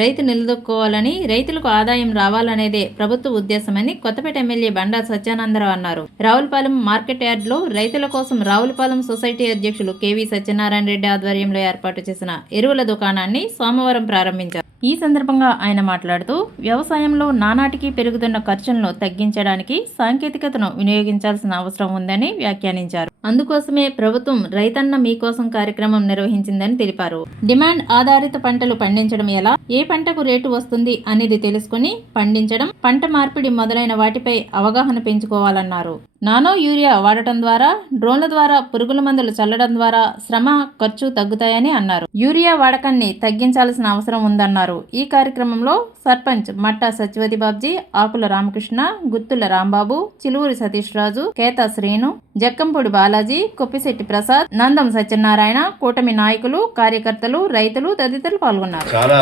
రైతు నిలదొక్కోవాలని రైతులకు ఆదాయం రావాలనేదే ప్రభుత్వ ఉద్దేశమని కొత్తపేట ఎమ్మెల్యే బండా సత్యానందరావు అన్నారు. రావులపాలెం మార్కెట్ యార్డ్లో రైతుల కోసం రావులపాలెం సొసైటీ అధ్యక్షులు కేవీ సత్యనారాయణ రెడ్డి ఆధ్వర్యంలో ఏర్పాటు చేసిన ఎరువుల దుకాణాన్ని సోమవారం ప్రారంభించారు. ఈ సందర్భంగా ఆయన మాట్లాడుతూ వ్యవసాయంలో నానాటికి పెరుగుతున్న ఖర్చులను తగ్గించడానికి సాంకేతికతను వినియోగించాల్సిన అవసరం ఉందని వ్యాఖ్యానించారు. అందుకోసమే ప్రభుత్వం రైతన్న మీకోసం కార్యక్రమం నిర్వహించిందని తెలిపారు. డిమాండ్ ఆధారిత పంటలు పండించడం ఎలా ఏ పంటకు రేటు వస్తుంది అనేది తెలుసుకుని పండించడం పంట మార్పిడి మొదలైన వాటిపై అవగాహన పెంచుకోవాలన్నారు. నానో యూరియా వాడటం ద్వారా డ్రోన్ల ద్వారా పురుగుల మందులు చల్లడం ద్వారా శ్రమ ఖర్చు తగ్గుతాయని అన్నారు. యూరియా వాడకాన్ని తగ్గించాల్సిన అవసరం ఉందన్నారు. ఈ కార్యక్రమంలో సర్పంచ్ మట్టా సత్యవతి బాబ్జీ ఆకుల రామకృష్ణ గుత్తుల రాంబాబు చిలువురి సతీష్ రాజు కేతా శ్రీను జక్కంపూడి బాలాజీ కొప్పిశెట్టి ప్రసాద్ నందం సత్యనారాయణ కూటమి నాయకులు కార్యకర్తలు రైతులు తదితరులు పాల్గొన్నారు. చాలా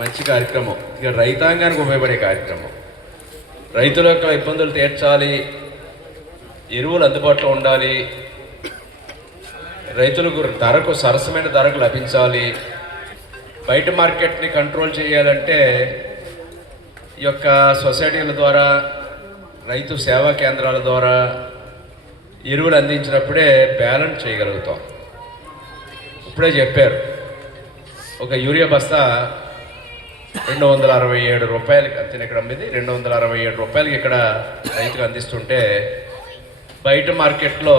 మంచి కార్యక్రమం. ఇక రైతాంగానికి ఉపయోగపడే కార్యక్రమం. రైతుల యొక్క ఇబ్బందులు తీర్చాలి. ఎరువులు అందుబాటులో ఉండాలి. రైతులకు ధరకు సరసమైన ధరకు లభించాలి. బయట మార్కెట్ని కంట్రోల్ చేయాలంటే ఈ యొక్క సొసైటీల ద్వారా రైతు సేవా కేంద్రాల ద్వారా ఎరువులు అందించినప్పుడే బ్యాలెన్స్ చేయగలుగుతాం. ఇప్పుడే చెప్పారు. ఒక యూరియా బస్తా రెండు వందల అరవై ఏడు రూపాయలకి అంతే ఇక్కడ అమ్మేది? రెండు వందల అరవై ఏడు రూపాయలకి ఇక్కడ రైతుకు అందిస్తుంటే బయట మార్కెట్లో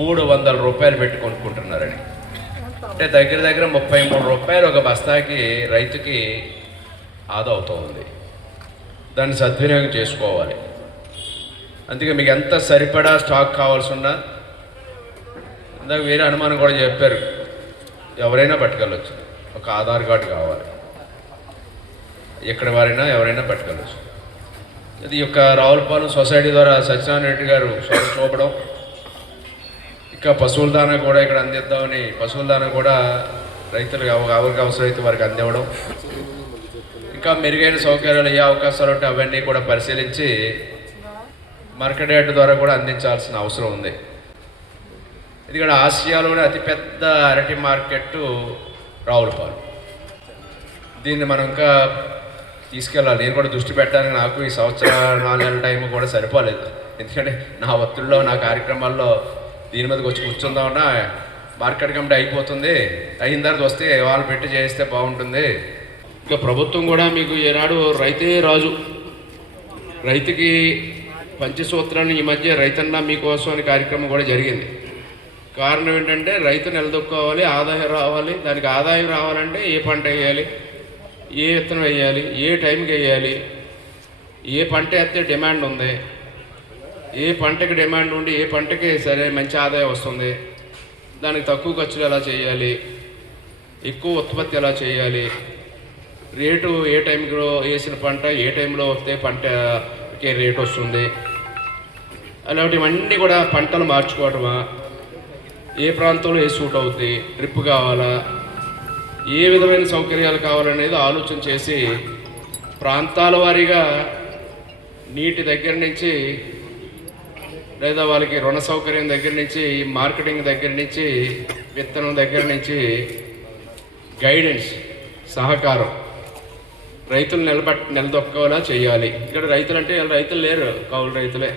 మూడు వందల రూపాయలు పెట్టి కొనుక్కుంటున్నారని. అంటే దగ్గర దగ్గర ముప్పై మూడు రూపాయలు ఒక బస్తాకి రైతుకి ఆదా అవుతూ ఉంది. దాన్ని సద్వినియోగం చేసుకోవాలి. అందుకే మీకు ఎంత సరిపడా స్టాక్ కావాల్సి ఉన్నా ఇందాక వేరే అనుమానం కూడా చెప్పారు. ఎవరైనా పట్టుకెళ్ళొచ్చు. ఒక ఆధార్ కార్డు కావాలి. ఎక్కడ వారైనా ఎవరైనా పట్టుకెళ్ళచ్చు. ఇది యొక్క రావులపాలెం సొసైటీ ద్వారా సత్యనారాయణ రెడ్డి గారు చూపడం. ఇంకా పశువుల దానా కూడా ఇక్కడ అందిద్దామని పశువుల దానా కూడా రైతులకు ఎవరికి అవసరమైతే వారికి అందివ్వడం. ఇంకా మెరుగైన సౌకర్యాలు ఏ అవకాశాలు ఉంటే అవన్నీ కూడా పరిశీలించి మార్కెట్ యార్డ్ ద్వారా కూడా అందించాల్సిన అవసరం ఉంది. ఇది కూడా ఆసియాలోనే అతిపెద్ద అరటి మార్కెట్ రావులపాలు దీన్ని మనం ఇంకా తీసుకెళ్ళాలి. నేను కూడా దృష్టి పెట్టడానికి నాకు ఈ సంవత్సర నాలుగు టైం కూడా సరిపోలేదు. ఎందుకంటే నా ఒత్తిడిలో నా కార్యక్రమాల్లో దీని మీదకి వచ్చి కూర్చుందామన్నా మార్కెట్ కమిటీ అయిపోతుంది. అయిన తర్వాత వస్తే వాళ్ళు పెట్టి చేస్తే బాగుంటుంది. ఇంకా ప్రభుత్వం కూడా మీకు ఏనాడు రైతే రాజు. రైతుకి పంచసూత్రాన్ని ఈ మధ్య రైతన్న మీకోసం అనే కార్యక్రమం కూడా జరిగింది. కారణం ఏంటంటే రైతు నిలదొక్కోవాలి ఆదాయం రావాలి దానికి ఆదాయం రావాలంటే ఏ పంట వేయాలి ఏ విత్తనం వేయాలి ఏ టైంకి వేయాలి ఏ పంట వేస్తే డిమాండ్ ఉంది ఏ పంటకి డిమాండ్ ఉండి ఏ పంటకి సరే మంచి ఆదాయం వస్తుంది దానికి తక్కువ ఖర్చులు ఎలా చేయాలి ఎక్కువ ఉత్పత్తి ఎలా చేయాలి రేటు ఏ టైంలో వేసిన పంట ఏ టైంలో వస్తే పంట పంటకి రేట్ వస్తుంది. అలాంటివన్నీ కూడా పంటలు మార్చుకోవటమా? ఏ ప్రాంతంలో ఏ సూట్ అవుద్ది? ట్రిప్ కావాలా? ఏ విధమైన సౌకర్యాలు కావాలనేది ఆలోచన చేసి ప్రాంతాల వారీగా నీటి దగ్గర నుంచి లేదా వాళ్ళకి రుణ సౌకర్యం దగ్గర నుంచి మార్కెటింగ్ దగ్గర నుంచి విత్తనం దగ్గర నుంచి గైడెన్స్ సహకారం. రైతులు నిలబెట్ నిలదొక్కేలా చేయాలి ఇక్కడ రైతులు అంటే రైతులు లేరు కౌలు రైతులే.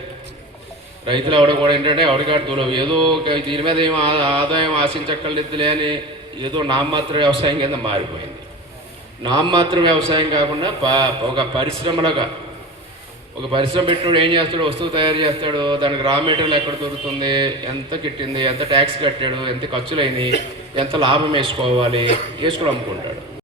రైతులు ఎవడ కూడా ఏంటంటే ఎవడికాడుతులు ఏదో ఒక దీని మీద ఏం ఆ- ఆదాయం ఆశించక్కర్లేదులే అని ఏదో నామమాత్ర వ్యవసాయం కింద మారిపోయింది. నామమాత్ర వ్యవసాయం కాకుండా ప- ఒక పరిశ్రమలుగా. ఒక పరిశ్రమ పెట్టినప్పుడు ఏం చేస్తాడు? వస్తువు తయారు చేస్తాడు. దానికి రా మెటీరియల్ ఎక్కడ దొరుకుతుంది? ఎంత కిట్టింది? ఎంత ట్యాక్స్ కట్టాడు? ఎంత ఖర్చులైనవి ఎంత లాభం వేసుకోవాలి? వేసుకుని అమ్ముకుంటాడు.